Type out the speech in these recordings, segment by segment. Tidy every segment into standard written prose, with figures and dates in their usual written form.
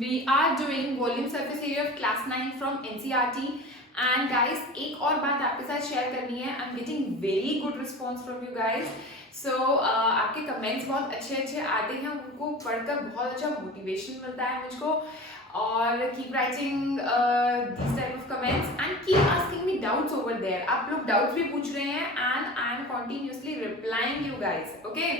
we are doing volume surface area of class 9 from NCERT and guys एक और बात आपके साथ शेयर करनी है. I'm getting very good response from you guys. So आपके कमेंट्स बहुत अच्छे अच्छे आते हैं, उनको पढ़कर बहुत अच्छा मोटिवेशन मिलता है मुझको. और keep writing these type of comments and keep asking me doubts over there. आप लोग doubts भी पूछ रहे हैं and I am continuously replying you guys. Okay?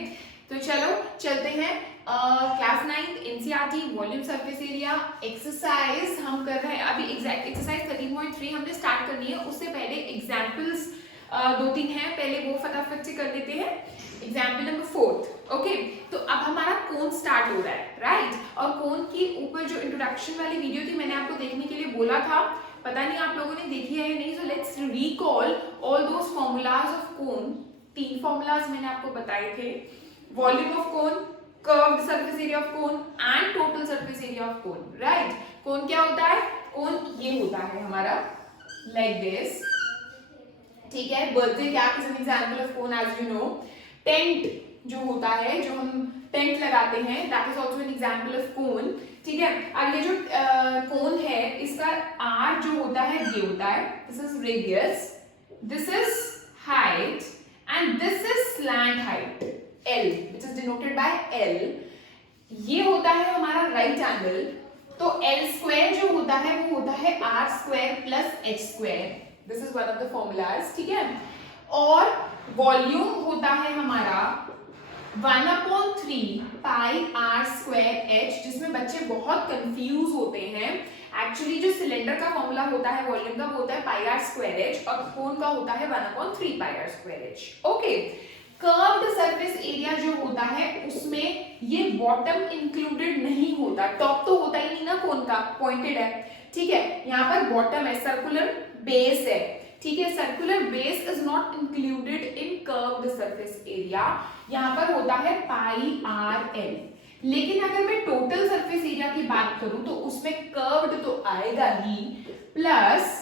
तो चलो चलते हैं class 9 NCERT volume surface area exercise हम कर रहे हैं. अभी एग्जैक्ट एक्सरसाइज 13.3 हमने स्टार्ट करनी है. उससे पहले एग्जांपल्स दो तीन हैं, पहले वो फटाफट से कर देते हैं. Example number 4. ओके, तो अब हमारा कोन स्टार्ट हो रहा है, राइट? और कोन की ऊपर जो इंट्रोडक्शन वाली वीडियो थी मैंने आपको देखने के लिए बोला था, पता नहीं आप लोगों ने देखी है या नहीं. So let's recall all those formulas of cone. 3 formulas मैंने आपको बताए थे. Volume of cone, curved surface area of cone and total surface area of cone, right? Cone क्या होता है? कोन ये होता है हमारा लाइक दिस, ठीक है. Birthday cap is an example of cone as you know. Tent जो होता है, जो हम टेंट लगाते हैं, that is also an example of cone, ठीक है. अब ये जो कोन है इसका आर जो होता है ये होता है, this is radius, this is height and this is slant height L, which is denoted by L. ये होता है हमारा राइट एंगल. तो L स्क्वायर जो होता है वो होता है R square plus H square. This is one of the formulas, ठीक है. और वॉल्यूम होता है हमारा 1/3 पाई R स्क्वायर H, जिसमें बच्चे बहुत कंफ्यूज होते हैं. एक्चुअली जो सिलेंडर का फॉर्मूला होता है वॉल्यूम का वो होता है पाई R स्क्वायर H और कोन का होता है 1/3 पाई R square H. Okay. Curved surface area जो होता है उसमें ये बॉटम इंक्लूडेड नहीं होता. टॉप तो होता ही नहीं ना कोन का, पॉइंटेड है, ठीक है. यहाँ पर बॉटम है, सर्कुलर बेस है, ठीक है. Circular base is not included in curved surface area. यहाँ पर होता है पाई आर एल. लेकिन अगर मैं टोटल सरफेस एरिया की बात करूं तो उसमें कर्व्ड तो आएगा ही, प्लस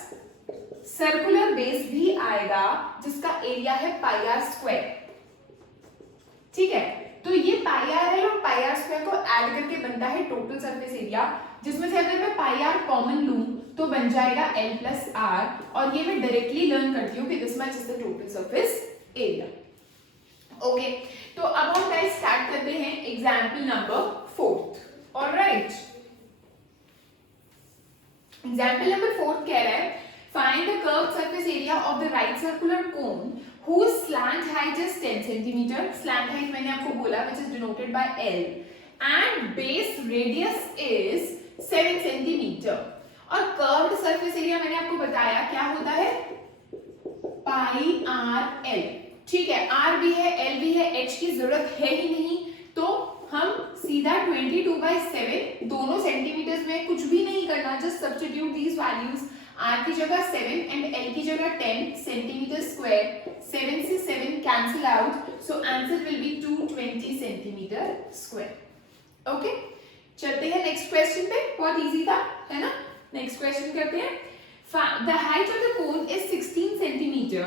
सर्कुलर बेस भी आएगा जिसका एरिया है पाई आर स्क्वायर, ठीक है. तो ये पाई आर एल और पाई आर स्क्वायर को ऐड करके बनता है टोटल सरफेस एरिया, जिसमें से अगर मैं पाई आर कॉमन लूं तो बन जाएगा एल प्लस आर. और ये मैं डायरेक्टली लर्न करती हूँ कि this much is the total surface area. Okay, तो अब हम गाइस स्टार्ट करते हैं example number 4. Alright, example number 4 कह रहा है find the curved surface area of the right circular cone whose slant height is 10 centimeter. Slant height मैंने आपको बोला which is denoted by L and base radius is 7 centimeter. और curved surface area मैंने आपको बताया क्या होता है, पाई आर एल, ठीक है. R भी है, L भी है, H की जरूरत है ही नहीं, तो हम सीधा 22/7 दोनों सेंटीमीटर्स में कुछ भी नहीं करना, just substitute these values. R की जगह 7 एंड L की जगह 10 सेंटीमीटर स्क्वायर. 7 से 7 cancel out, so answer will be 220 centimetre square. Okay, चलते हैं नेक्स्ट क्वेश्चन पे. बहुत इजी था, है ना. नेक्स्ट क्वेश्चन करते हैं. The height of the cone is 16 centimetre.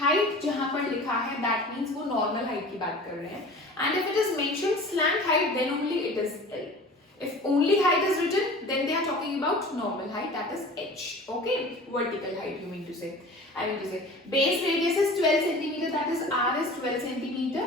Height जहां पर लिखा है दैट मींस वो नॉर्मल हाइट की बात कर रहे हैं. And if it is mentioned slant height then only it is L. If only height is written, then they are talking about normal height, that is H. Okay, vertical height you mean to say. I mean to say base radius is 12 centimeter, that is R is 12 centimeter.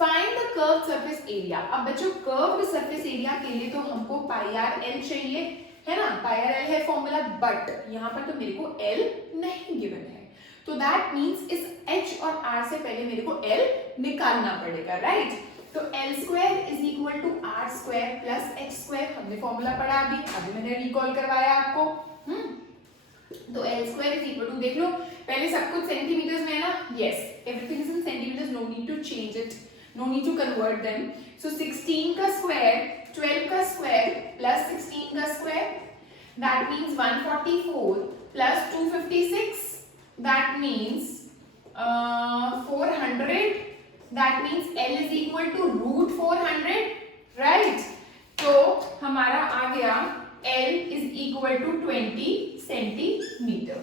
Find the curved surface area. अब बच्चों curved surface area के लिए तो हमको पाई R L चाहिए, है ना. पाई R L है फॉर्मूला, बट यहाँ पर तो मेरे को L नहीं गिवन है, तो दैट मीन्स इस H और R से पहले मेरे को L निकालना पड़ेगा, राइट. तो L square is equal to R square plus H square. हमने फॉर्मूला पढ़ा अभी मैंने रिकॉल करवाया आपको. तो L square is equal to, देख लो पहले सब कुछ सेंटीमीटर्स में है ना. Yes, everything is in centimetres, no need to change it, no need to convert them. So 16 का स्क्वायर 12 का स्क्वायर प्लस 16 का square, that means 144 plus 256, that means 400. That means L is equal to √400, right? तो हमारा आ गया L is equal to 20 centimetre.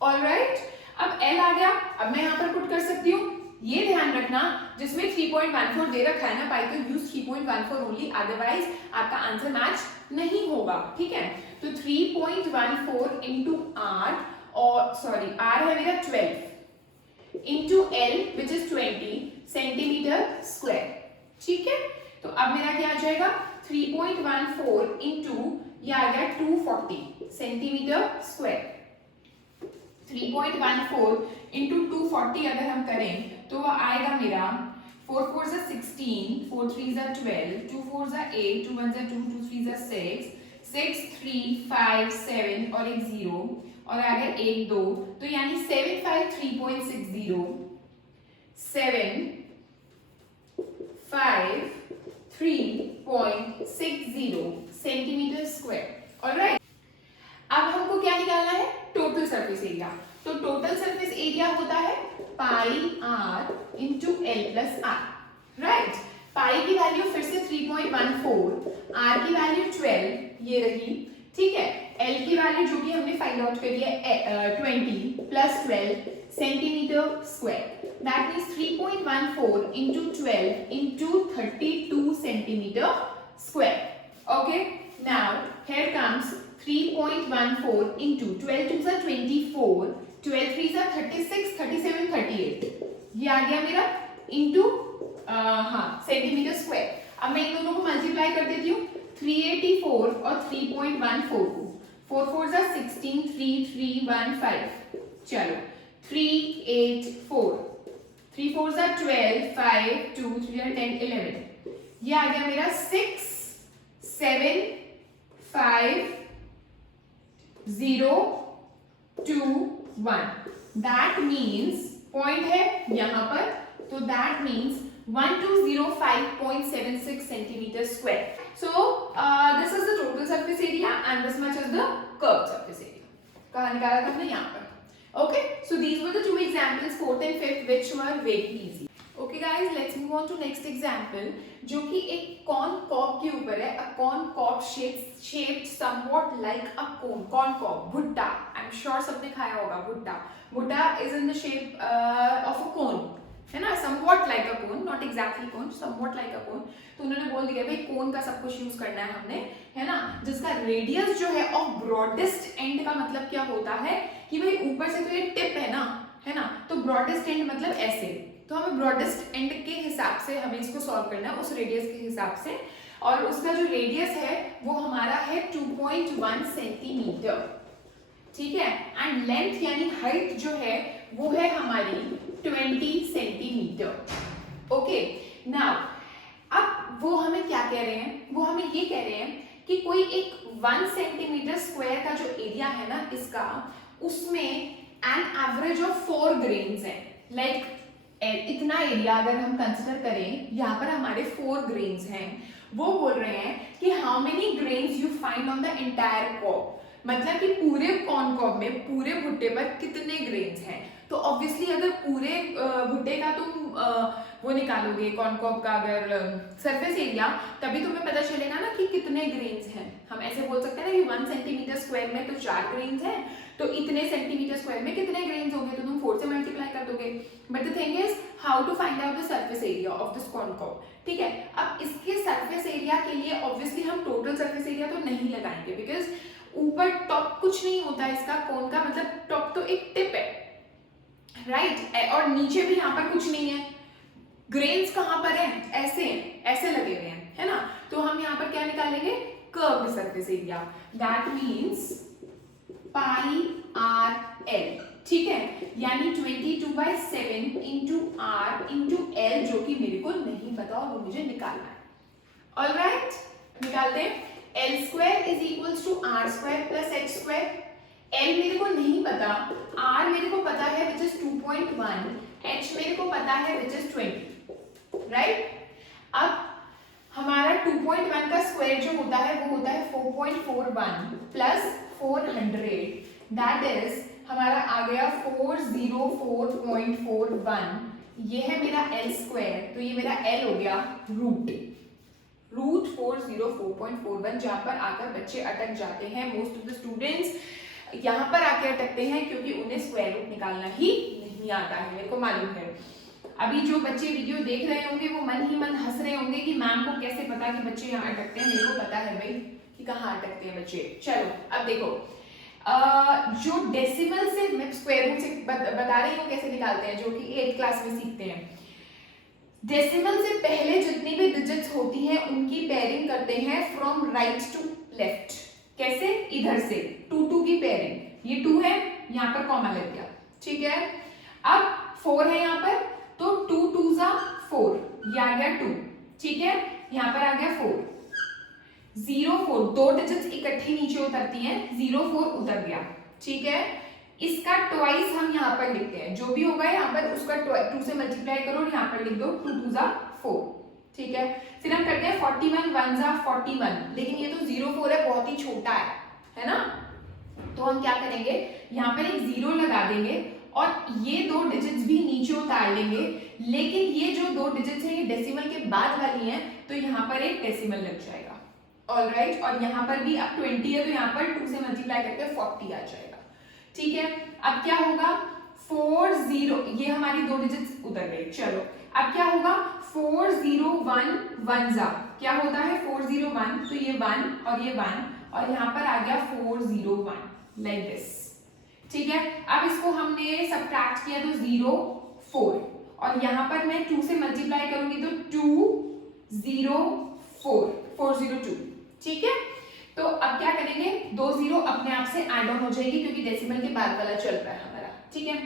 All right? अब L आ गया, अब मैं यहाँ पर पुट कर सकती हूँ ये ध्यान रखना, जिसमें 3.14 दे रखा है ना पाई, तो यूज 3.14 ओनली, अदरवाइज आपका आंसर मैच नहीं होगा, ठीक है। तो 3.14 इंटू आर, और सॉरी आर है मेरा 12 into L which is 20 centimetre square, ठीक है। तो अब मेरा क्या आ जाएगा, 3.14 इंटू ये आ गया 240 सेंटीमीटर स्क्वायर। 3.14 इंटू 240 अगर हम करें तो वो आएगा मेरा 4 4 16, 4 3 12, 2 4 8, 2 1 2, 2 3 6, 6 3 5 7 और एक 0 और आ गया 1 2, तो यानी 753.60 753.60 सेंटीमीटर स्क्वायर। ऑलराइट, अब हमको क्या निकालना है, टोटल सरफेस एरिया। तो टोटल सरफेस एरिया होता है pi R into L plus R, right. Pi की वैल्यू फिर से 3.14, आर की वैल्यू 12 ये रही, ठीक है। एल की वैल्यू जो कि हमने फाइंड आउट कर लिया 20 plus 12 centimetre square, that means 3.14 into 12 into 32 centimetre square. Okay, now here comes 3.14 into 12 2s are 24, 12 3s are 36, 37, 38, ये आ गया मेरा इंटू सेंटीमीटर स्क्वायर। अब मैं इन दोनों को मल्टीप्लाई कर देती हूँ, 384 और 3.14 को, 4 4s are 16, 3 3 1 5, चलो 384, 3 4s are 12, 5 2 3 are 10 11, ये आ गया मेरा 6 7 5 0 2 1, दैट मीन्स पॉइंट है यहाँ पर, तो that means 1205.76 centimetre square. So this is the total surface area and this much is the curved surface area. कहाँ निकाला था हमने, यहाँ पर। Okay, so these were the two examples, fourth and fifth, which were very easy. Okay guys, let's move on to next example, जो कि एक corn cob के ऊपर है। A corn cob shaped somewhat like a cone, corn cob, भुट्टा। I am sure सबने खाया होगा भुट्टा। भुट्टा is in the shape of a cone, है ना, somewhat like a cone, not exactly cone, somewhat like a cone। तो उन्होंने बोल दिया भाई कोन का सब कुछ यूज करना है हमने, है ना, जिसका रेडियस जो है ऑफ ब्रॉडेस्ट एंड का मतलब क्या होता है कि भाई ऊपर से तो ये टिप है ना, तो ब्रॉडेस्ट एंड मतलब ऐसे, तो हमें ब्रॉडेस्ट एंड के हिसाब से हमें इसको सॉल्व करना है, उस रेडियस के हिसाब से। और उसका जो रेडियस है वो हमारा है 2.1 सेंटीमीटर, ठीक है। एंड लेंथ यानी हाइट जो है वो है हमारी 20 सेंटीमीटर। ओके, नाउ अब वो हमें क्या कह रहे हैं, वो हमें ये कह रहे हैं कि कोई एक 1 सेंटीमीटर स्क्वायर का जो एरिया है ना इसका, उसमें एन एवरेज ऑफ 4 ग्रेन्स है। लाइक इतना एरिया अगर हम कंसिडर करें, यहाँ पर हमारे 4 ग्रेन्स हैं। वो बोल रहे हैं कि how many grains you find on the entire cob, मतलब कि पूरे कॉर्न कॉब में, पूरे भुट्टे पर कितने ग्रेन्स हैं। तो ऑब्वियसली अगर पूरे भुट्टे का तुम वो निकालोगे, कॉर्न कॉब का अगर सरफेस एरिया, तभी तुम्हें पता चलेगा ना कि कितने ग्रेन्स हैं। हम ऐसे बोल सकते हैं ना कि 1 सेंटीमीटर स्क्वायर में तो 4 ग्रेन्स हैं, तो इतने सेंटीमीटर स्क्वायर में कितने ग्रेन्स होंगे, तो तुम 4 से मल्टीप्लाई कर दोगे। But the thing is how to find out the surface area of this corn cob, ठीक है। अब इसके सरफेस एरिया के लिए ऑब्वियसली हम टोटल सरफेस एरिया तो नहीं लगाएंगे, बिकॉज ऊपर टॉप कुछ नहीं होता इसका कोन का, मतलब टॉप तो एक टिप है, राइट, और नीचे भी यहाँ पर कुछ नहीं है। ग्रेन्स कहाँ पर है, ऐसे लगे हुए हैं, है ना। तो हम यहाँ पर क्या निकालेंगे, curved surface area, that means pi R L, ठीक है, यानी 22/7 इंटू आर इंटू एल, जो कि मेरे को नहीं पता और वो मुझे निकालना है। ऑलराइट, निकालते हैं। L square is equals to R square plus H square. L मेरे को नहीं पता, आर मेरे को पता है विच इज 2.1, एच मेरे को पता है विच इज 20, राइट। अब हमारा 2.1 का स्क्वायर जो होता है वो होता है 4.41 प्लस 400, दैट इज हमारा आ गया 404.41। ये है मेरा एल स्क्वायर, तो ये मेरा एल हो गया रूट 404.41, जहां पर आकर बच्चे अटक जाते हैं। मोस्ट ऑफ द स्टूडेंट्स यहाँ पर आके अटकते हैं क्योंकि उन्हें स्क्वायर रूट निकालना ही नहीं आता है, मेरे को मालूम है। अभी जो बच्चे वीडियो देख रहे होंगे वो मन ही मन हंस रहे होंगे कि मैम को कैसे पता कि बच्चे यहाँ अटकते हैं। मेरे को पता है भाई कि कहाँ अटकते हैं बच्चे। चलो अब देखो, जो डेसिमल से मैं स्क्वायर रूट से बता रही हूँ कैसे निकालते हैं, जो कि 8th क्लास में सीखते हैं। डेसिमल से पहले जितनी भी डिजिट्स होती हैं उनकी पेयरिंग करते हैं फ्रॉम राइट टू लेफ्ट। कैसे? इधर से 2 2 की पेयरिंग। ये 2 है, यहाँ पर कॉमा लग गया, ठीक है। अब 4 है यहाँ पर, तो 2 2 जा 4, ये आ गया 2, ठीक है। यहाँ पर आ गया 4, 0 4, 2 डिजिट्स इकट्ठी नीचे उतरती हैं, 0 4 उतर गया, ठीक है। इसका ट्वाइस हम यहाँ पर लिखते हैं, जो भी होगा यहाँ पर उसका 2 से मल्टीप्लाई करो और यहाँ पर लिख दो 2 2 जा 4, ठीक है। फिर हम करते हैं 41 1 जा 41, लेकिन ये तो 0 4 है, बहुत ही छोटा है ना। तो हम क्या करेंगे, यहाँ पर एक 0 लगा देंगे और ये 2 डिजिट्स भी नीचे उतार लेंगे, लेकिन ये जो 2 डिजिट्स हैं ये डेसिमल के बाद वाली हैं, तो यहाँ पर एक डेसिमल लग जाएगा। ऑलराइट, और यहाँ पर भी अब 20 है तो यहाँ पर 2 से मल्टीप्लाई करके 40 आ जाएगा, ठीक है। अब क्या होगा, 4 0, ये हमारी 2 डिजिट्स उतर गई। चलो अब क्या होगा, 4 0 1 1 जा, क्या होता है 4 0 1, तो ये 1 और ये 1 और यहाँ पर आ गया 4 0 1, लाइक दिस, ठीक है। अब इसको हमने सबट्रैक्ट किया तो 0 4 और यहाँ पर मैं 2 से मल्टीप्लाई करूंगी तो 2 0 4 4 0 2, ठीक है। तो अब क्या करेंगे, 2 0 अपने आप से ऐड ऑन हो जाएगी क्योंकि डेसिमल के बाद वाला चल रहा है हमारा, ठीक है।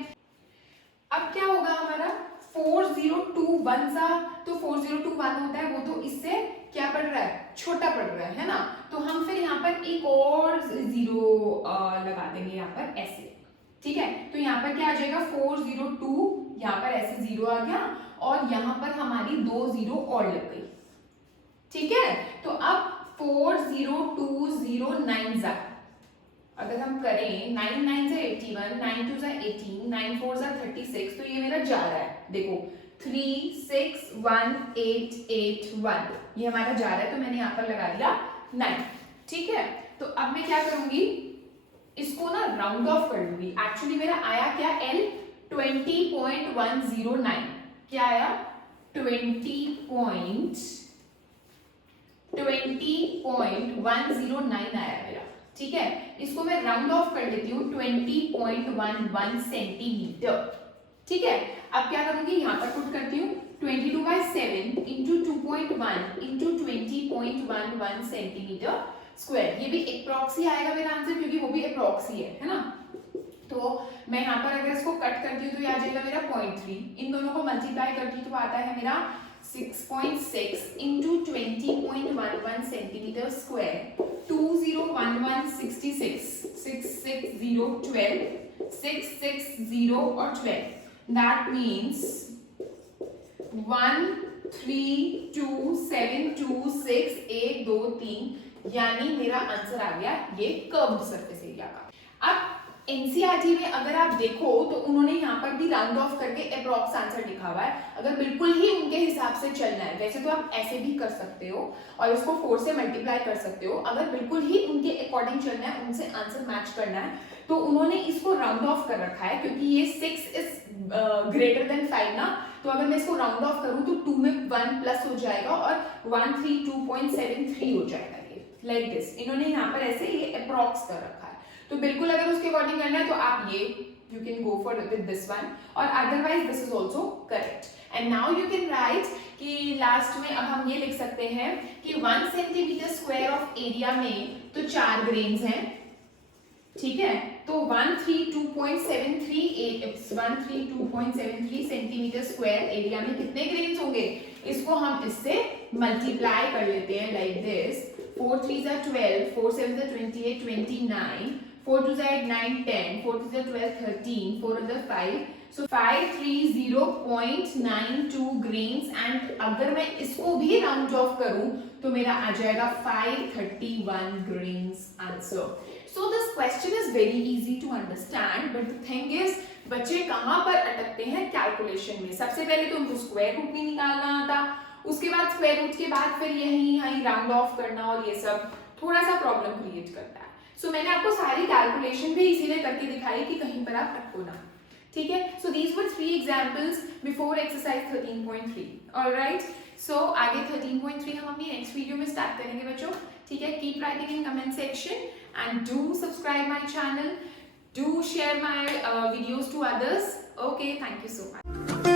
अब क्या होगा हमारा 4 0 2 1 सा, तो 4 0 2 1 होता है, वो तो इससे क्या पड़ रहा है, छोटा पड़ रहा है ना। तो हम फिर यहाँ पर एक और 0 लगा देंगे यहाँ पर ऐसे, ठीक है। तो यहाँ पर क्या आ जाएगा 4 0 2, यहाँ पर ऐसे 0 आ गया और यहाँ पर हमारी 2 0 और लग गई, ठीक है। तो अब 4 0 2 0 9 जा, अगर हम करें 9 9 से 81, 9 2 से 18, 9 4 से 36, तो ये मेरा जा रहा है, देखो 3 6 1 8 8 1, ये हमारा जा रहा है, तो मैंने यहाँ पर लगा दिया 9, ठीक है। तो अब मैं क्या करूंगी, इसको ना राउंड ऑफ कर लूंगी। एक्चुअली मेरा आया क्या, L 20.109, क्या आया 20.109 आया मेरा, ठीक है। इसको मैं राउंड ऑफ कर लेती हूँ 20.11 सेंटीमीटर, ठीक है। अब क्या करूंगी, यहाँ पर पुट करती हूँ 22/7 इंटू 2.1 इंटू 20.11 सेंटीमीटर स्क्वायर। ये भी अप्रॉक्सी आएगा मेरा आंसर क्योंकि वो भी अप्रॉक्सी है ना। तो मैं यहाँ पर अगर इसको कट करती हूँ तो ये आ जाएगा मेरा 0.3, इन दोनों को मल्टीप्लाई करती हूँ तो आता है मेरा 6.6 इंटू 20.11 सेंटीमीटर स्क्वायर। 2011 66, 660 12, 660 और 12, दैट मीन्स 1 3 2 7 2 6 1 2 3, यानी मेरा आंसर आ गया ये कर्व्ड सरफेस एरिया का। अब एनसीईआरटी में अगर आप देखो तो उन्होंने यहाँ पर भी राउंड ऑफ करके अप्रॉक्स आंसर लिखा हुआ है। अगर बिल्कुल ही उनके हिसाब से चलना है, वैसे तो आप ऐसे भी कर सकते हो और इसको 4 से मल्टीप्लाई कर सकते हो। अगर बिल्कुल ही उनके अकॉर्डिंग चलना है, उनसे आंसर मैच करना है, तो उन्होंने इसको राउंड ऑफ कर रखा है क्योंकि ये 6 इज ग्रेटर देन 5 ना। तो अगर मैं इसको राउंड ऑफ करूं तो 2 में 1 प्लस हो जाएगा और 132.73 हो जाएगा, ये लाइक दिस। इन्होंने यहाँ पर ऐसे ये अप्रॉक्स कर रखा है। तो बिल्कुल अगर उसके अकॉर्डिंग करना है तो आप ये you can go for with this one, और otherwise this is also correct. And now you can write कि लास्ट में अब हम ये लिख सकते हैं कि 1 सेंटीमीटर स्क्वायर ऑफ एरिया में तो 4 ग्रेन्स हैं, ठीक है। तो 132.73 सेंटीमीटर स्क्वायर एरिया में कितने ग्रेन्स होंगे, इसको हम इससे मल्टीप्लाई कर लेते हैं like this. 4 3 12, 4 7 28 29, 4 2 8 9 10, 4 3 12 13, 4 5, so 530.92 grains. And अगर मैं इसको भी राउंड ऑफ करूं तो मेरा आ जाएगा 531 grains answer. So this question is very easy to understand, but the thing is बच्चे कहाँ पर अटकते हैं कैलकुलेशन में। सबसे पहले तो उनको स्क्वायर रूट नहीं निकालना आता, उसके बाद स्क्वायर रूट के बाद फिर यही राउंड ऑफ करना और ये सब थोड़ा सा प्रॉब्लम क्रिएट करता है। सो मैंने आपको सारी कैलकुलेशन भी इसीलिए करके दिखाई कि कहीं पर आप अटको ना, ठीक है। So these were 3 examples. Before exercise 13.3. Alright, so आगे 13.3 हम अपनी नेक्स्ट वीडियो में स्टार्ट करेंगे बच्चों. ठीक है, keep writing in comment section and do subscribe my channel, do share my videos to others. Okay, thank you so much.